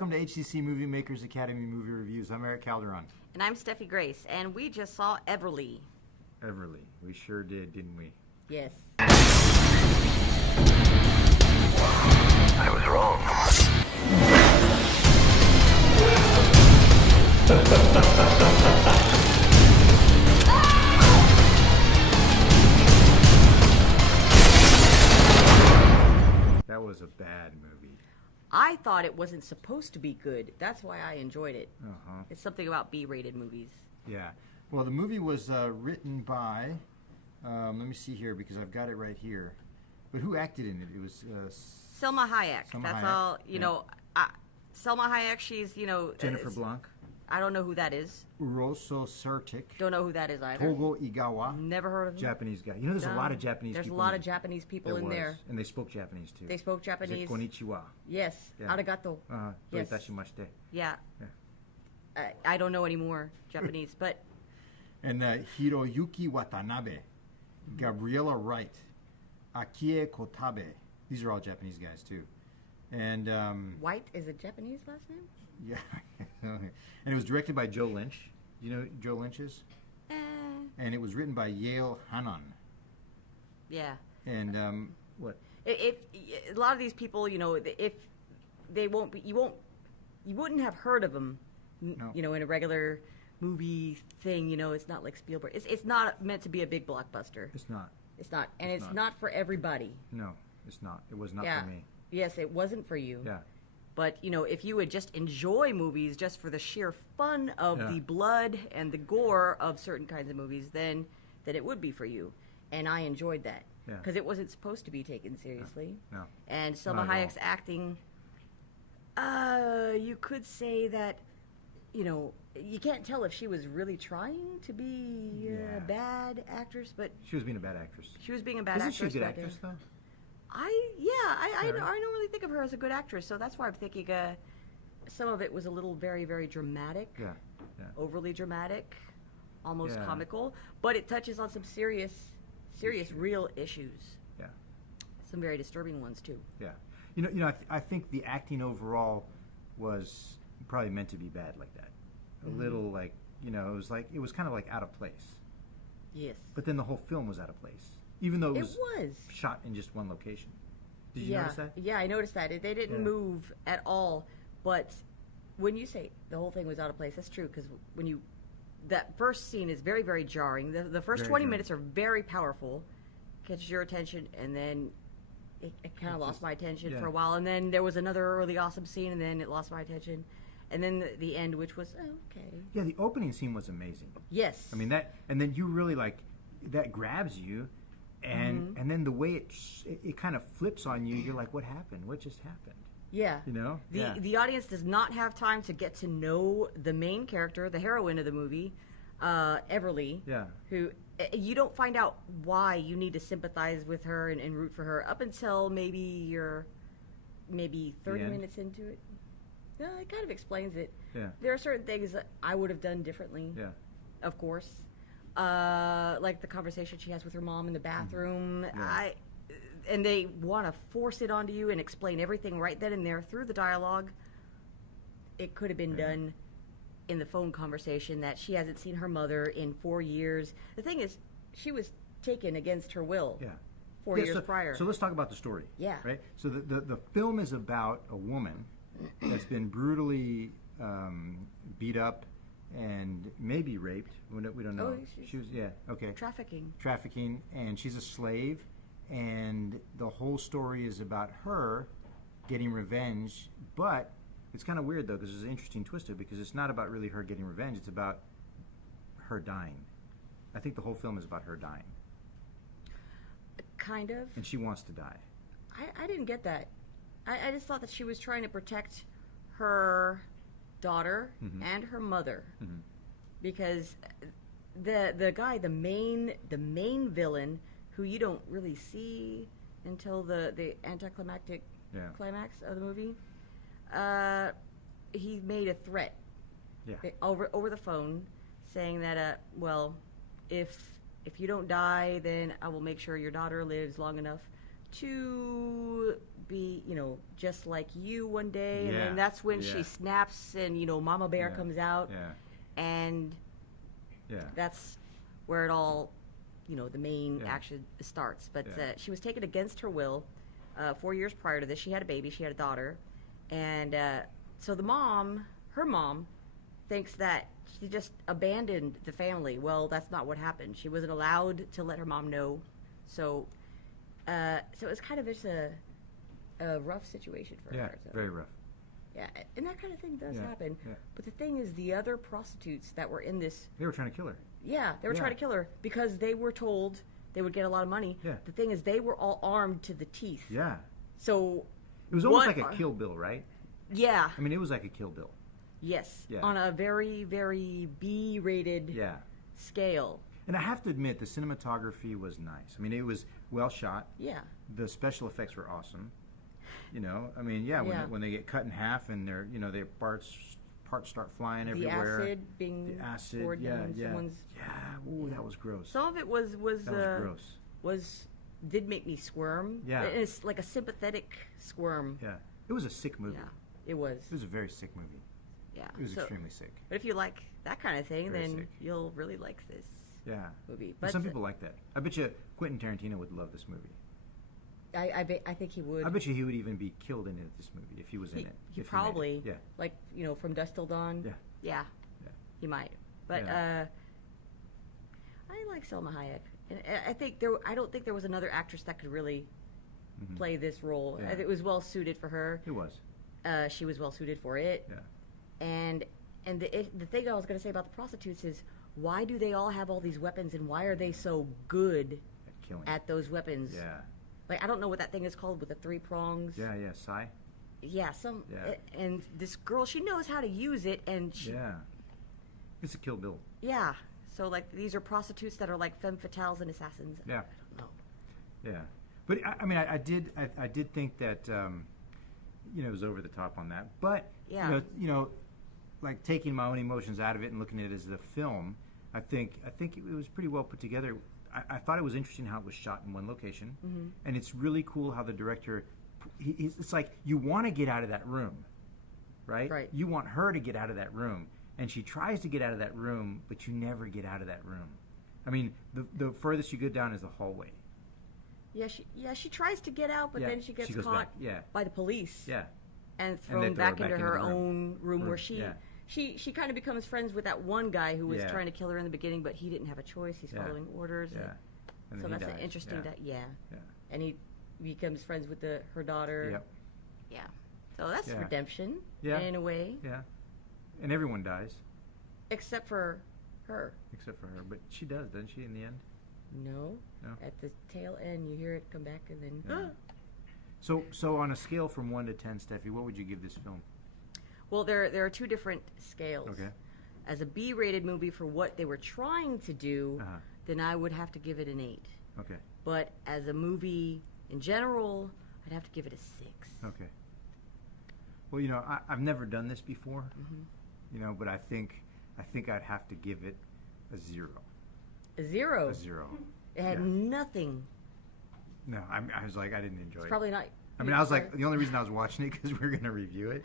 welcome to HCC Movie Makers Academy Movie Reviews. I'm Eric Calderon. And I'm Steffi Grace, and we just saw Everly. Everly. We sure did, didn't we? Yes. I was wrong. That was a bad movie. I thought it wasn't supposed to be good. That's why I enjoyed it. Uh-huh. It's something about B-rated movies. Yeah. Well, the movie was written by, let me see here because I've got it right here. But who acted in it? It was Selma Hayek. Selma That's Hayek. all, you know. Selma Hayek, she's, Jennifer Blanc. I don't know who that is. Uroso Sartic. Don't know who that is either. Togo Igawa. Never heard of him. Japanese guy. You know, there's a lot of Japanese people. There's a lot of Japanese people in there. And they spoke Japanese, too. They spoke Japanese. Konnichiwa. Yes. Yeah. Arigato. Yes. Doitashimashite. Yeah. I don't know any more Japanese, but... And Hiroyuki Watanabe, Gabriella Wright, Akie Kotabe. These are all Japanese guys, too. And White is a Japanese last name? yeah. And it was directed by Joe Lynch. You know who Joe Lynch is? And it was written by Yale Hanan. Yeah. And what? If a lot of these people, if they won't be, you wouldn't have heard of them, No. in a regular movie thing. It's not like Spielberg. It's not meant to be a big blockbuster. It's not. It's not, and it's not for everybody. No, it's not. It was not Yeah. for me. Yes, it wasn't for you. Yeah. But if you would just enjoy movies just for the sheer fun of the blood and the gore of certain kinds of movies, then it would be for you. And I enjoyed that because it wasn't supposed to be taken seriously. No. And Selma Not at Hayek's acting, you could say that, you can't tell if she was really trying to be a bad actress, but She was being a bad actress. she was being a bad Isn't actress. she a good but, actress, though? I don't really think of her as a good actress, so that's why I'm thinking some of it was a little very, very dramatic, Yeah. overly dramatic, almost Yeah. comical, but it touches on some serious, real issues. Yeah. Some very disturbing ones too. Yeah. I think the acting overall was probably meant to be bad like that. A little like, it was kind of like out of place. Yes. But then the whole film was out of place. Even though it was was. shot in just one location. Did you notice that? Yeah, I noticed that. They didn't move at all. But when you say the whole thing was out of place, that's true, because that first scene is very, very jarring. The first Very 20 jarring. minutes are very powerful, catches your attention, and then it kind of lost my attention for a while. And then there was another really awesome scene, and then it lost my attention. And then the end, which was, okay. Yeah, the opening scene was amazing. Yes. I mean, and then you really that grabs you. And then the way it kind of flips on you, you're like, what happened? What just happened? Yeah. The audience does not have time to get to know the main character, the heroine of the movie, Everly. Yeah. Who you don't find out why you need to sympathize with her and root for her up until maybe 30 minutes into it. No, it kind of explains it. Yeah. There are certain things that I would have done differently. Yeah. Of course. Like the conversation she has with her mom in the bathroom. Yeah. And they want to force it onto you and explain everything right then and there through the dialogue. It could have been done in the phone conversation that she hasn't seen her mother in 4 years. The thing is, she was taken against her will 4 years prior. So let's talk about the story. Yeah. Right? So the film is about a woman that's been brutally beat up and maybe raped. We don't know. She was, trafficking, and she's a slave, and the whole story is about her getting revenge. But it's kind of weird though, because there's an interesting twist to it, because it's not about really her getting revenge. It's about her dying. I think the whole film is about her dying. Kind of. And she wants to die. I didn't get that. I just thought that she was trying to protect her daughter and her mother, because the guy, the main villain, who you don't really see until the anticlimactic climax of the movie, he made a threat over the phone, saying that if you don't die, then I will make sure your daughter lives long enough to be, just like you one day. Yeah. And then that's when she snaps and, Mama Bear comes out. Yeah. And that's where it all, the main action starts. But she was taken against her will 4 years prior to this. She had a baby. She had a daughter. And so her mom, thinks that she just abandoned the family. Well, that's not what happened. She wasn't allowed to let her mom know. So it's kind of just a rough situation for her. Yeah, very rough. Yeah, and that kind of thing does happen. Yeah. But the thing is, the other prostitutes that were in this... They were trying to kill her. Yeah, they were trying to kill her because they were told they would get a lot of money. Yeah. The thing is, they were all armed to the teeth. Yeah. So... It was almost like a Kill Bill, right? Yeah. I mean, it was like a Kill Bill. Yes. Yeah. On a very, very B-rated scale. And I have to admit, the cinematography was nice. I mean, it was well shot. Yeah. The special effects were awesome. I mean, when they get cut in half and their parts start flying everywhere. The acid being poured down someone's... Yeah, ooh, that was gross. Some of it was gross. Did make me squirm. Yeah. It's like a sympathetic squirm. Yeah. It was a sick movie. Yeah, it was. It was a very sick movie. Yeah. It was extremely sick. But if you like that kind of thing, Very then sick. you'll really like this movie. But some people like that. I bet you Quentin Tarantino would love this movie. I think he would. I bet you he would even be killed in this movie if he was in it. He probably. Yeah. Like, From Dusk Till Dawn. Yeah. Yeah. He might. But I like Selma Hayek. And I don't think there was another actress that could really play this role. Yeah. It was well suited for her. It was. She was well suited for it. Yeah. And the thing I was going to say about the prostitutes is, why do they all have all these weapons, and why are they so good At killing. at those weapons? Yeah. Like, I don't know what that thing is called with the 3 prongs. Yeah, Sai. Yeah, and this girl, she knows how to use it, and Yeah. It's a Kill Bill. Yeah. So, like, these are prostitutes that are like femme fatales and assassins. Yeah. I don't know. Yeah. But I mean, I did think that it was over the top on that. But like taking my own emotions out of it and looking at it as a film, I think it was pretty well put together. I thought it was interesting how it was shot in one location, and it's really cool how the director. It's like you want to get out of that room, right? Right. You want her to get out of that room, and she tries to get out of that room, but you never get out of that room. I mean, the furthest you go down is the hallway. Yeah, she tries to get out, but then she gets caught by the police. Yeah. And thrown back into her own room where she kind of becomes friends with that one guy who was trying to kill her in the beginning, but he didn't have a choice. He's following orders. Yeah. And so that's an interesting. And he becomes friends with her daughter. Yep. Yeah. So that's redemption in a way. Yeah. And everyone dies. Except for her. But she does, doesn't she, in the end? No. At the tail end, you hear it come back, and then. Yeah. So on a scale from 1 to 10, Steffi, what would you give this film? Well, there are 2 different scales. Okay. As a B-rated movie for what they were trying to do, then I would have to give it an 8. Okay. But as a movie in general, I'd have to give it a 6. Okay. Well, I've never done this before, but I think I'd have to give it a 0. A 0? A 0. It had nothing. No, I was like, I didn't enjoy it. Probably not. I mean, I was like, the only reason I was watching it because we were going to review it.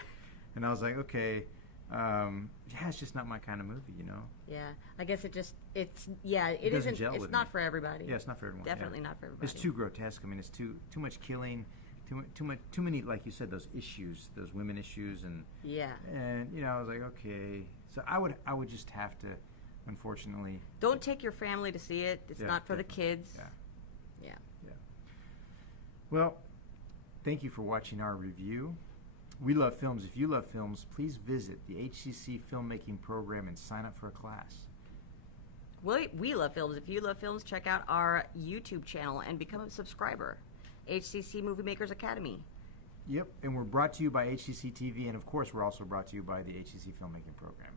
And I was like, okay, it's just not my kind of movie, Yeah, I guess it isn't. It's not for everybody. Yeah, it's not for everyone. Definitely not for everybody. It's too grotesque. I mean, it's too much killing, too many, like you said, those issues, those women issues, and I was like, okay, so I would just have to, unfortunately. Don't take your family to see it. It's not for the kids. Yeah. Yeah. Well, thank you for watching our review. We love films. If you love films, please visit the HCC filmmaking program and sign up for a class. We love films. If you love films, check out our YouTube channel and become a subscriber. HCC Movie Makers Academy. Yep, and we're brought to you by HCC TV, and of course we're also brought to you by the HCC Filmmaking Program.